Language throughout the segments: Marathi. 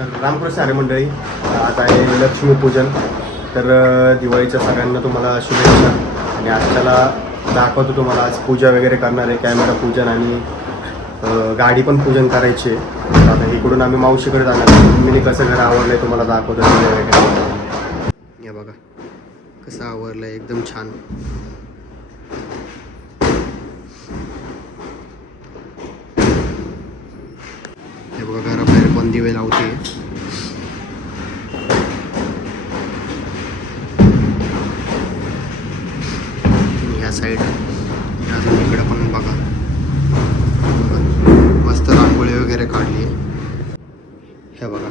तर रामकृष्ण हरी मंडळी, आज आहे लक्ष्मीपूजन. तर दिवाळीच्या सगळ्यांना तुम्हाला शुभेच्छा. आणि आजच्याला दाखवतो तुम्हाला, आज पूजा वगैरे करणार आहे, कॅमेरा पूजन आणि गाडी पण पूजन करायची आहे. आता इकडून आम्ही मावशीकडे जाणार. मम्मीने कसं घर आवरलं आहे तुम्हाला दाखवतो वगैरे. हे बघा कसं आवरलं आहे, एकदम छान. हे बघा घराबाहेर पण दिवे लावते. ह्या साईड अजून इकडे पण बघा मस्त रांगोळी वगैरे काढली. हे बघा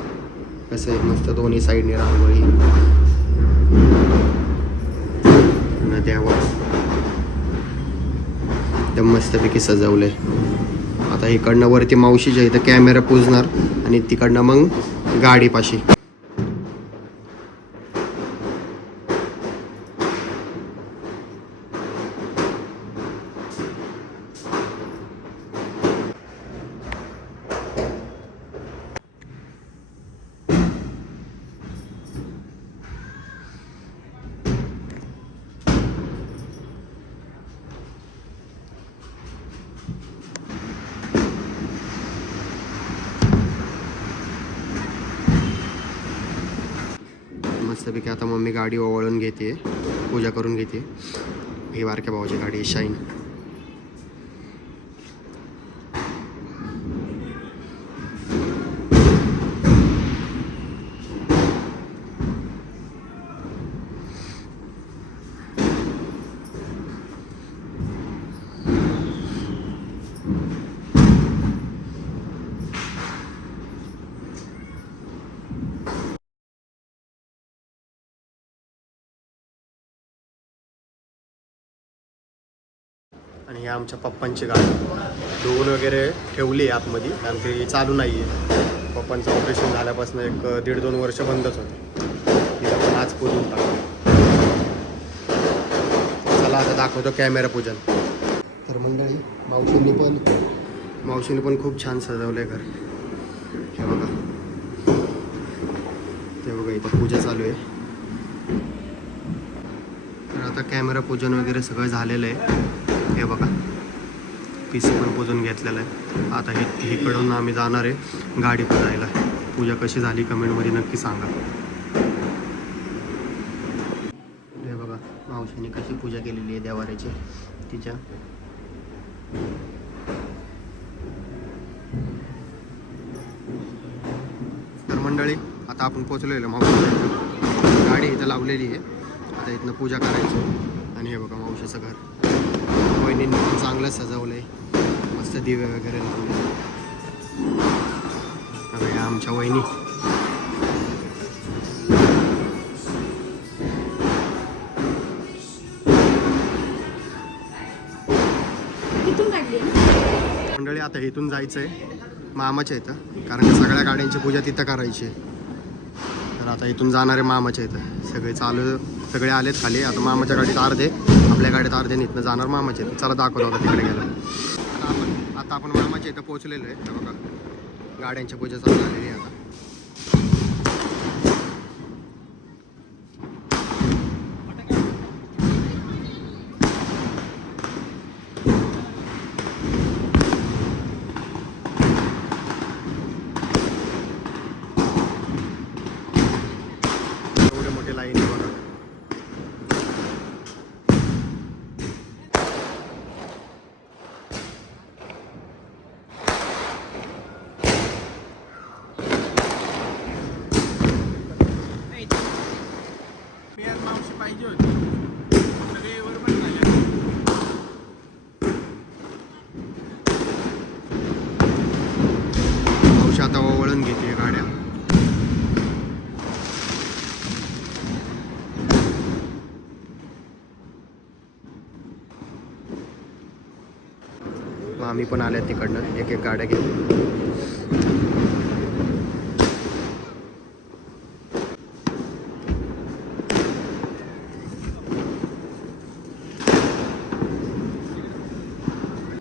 कसं आहे मस्त दोन्ही साईडने रांगोळी. नद्यावर एकदम मस्तपैकी सजवलंय. आता इकडनं वरती मावशीच्या इथं कॅमेरा पुजणार आणि तिकडनं मग गाडीपाशी. मस्तपैकी आता मम्मी गाडी ओवाळून घेते, पूजा करून घेते. ही बारक्या भावाची गाडी आहे, शाईन. आणि ह्या आमच्या पप्पांची गाडी धुवून वगैरे ठेवली आहे आतमध्ये, कारण ती चालू नाही आहे. पप्पांचं ऑपरेशन झाल्यापासून 1-1.5-2 वर्ष बंदच होते. तिला पण आज पूजून टाकलं. चला आता दाखवतो कॅमेरा पूजन. तर मंडळी मावशींनी पण खूप छान सजवलं आहे घर. हे बघा, ते बघा इथं पूजा चालू आहे. तर आता कॅमेरा पूजन वगैरे सगळं झालेलं आहे. हे बघा PC पण पूजून घेतलेलं आहे. आता इकडून आम्ही जाणार आहे गाडी पुजायला. पूजा कशी झाली कमेंटमध्ये नक्की सांगा. हे बघा मावशीने कशी पूजा केलेली आहे देवाऱ्याची तिच्या. तर मंडळी आता आपण पोचलेलो मावशी गाडी इथं लावलेली आहे. आता इथनं पूजा करायची. आणि हे बघा मावशीचं घर वहिनींनी पण चांगलं सजवलं आहे. मस्त दिवे वगैरे लावले. अरे आमच्या वहिनी. मंडळी आता इथून जायचं आहे मामाच्या इथं, कारण की सगळ्या गाड्यांची पूजा तिथं करायची आहे. तर आता इथून जाणारे मामाच्या इथं सगळे आलेत खाली. आता मामाच्या गाडीत अर्धे, आपल्या गाडीत अर्धे, इथनं जाणार मामाच्या इथं. चला दाखवतो आता तिकडे गेलं. आता आपण मामाच्या इथं पोहोचलेलो आहे. तर बघा गाड्यांची पूजा चालू झालेली आहे आता. एवढे मोठे लाईन आहे बघा. मावशी आता वळून घेते गाड्या. आम्ही पण आल्या तिकडनं एक एक गाड्या घेऊन.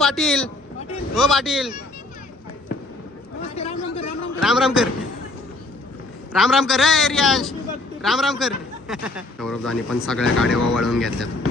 पाटील हो पाटील राम राम कर. राम राम कर रे रियांश, राम राम कर. सौरभदानी पण सगळ्या गाड्या वळवून घेतल्यात.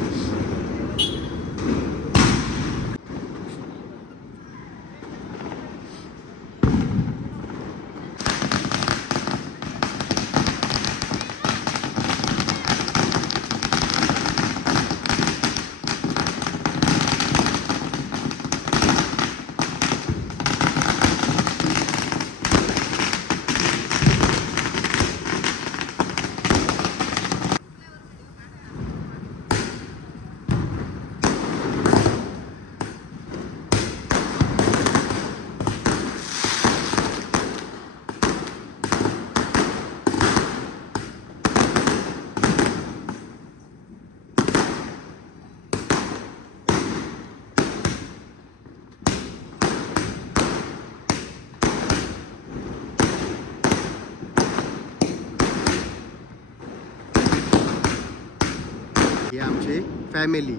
ही आमची फॅमिली.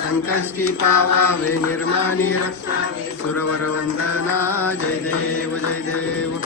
संकष्टी पावावे निर्माणी रक्षावे सुरवर वंदना. जय देव जय देव.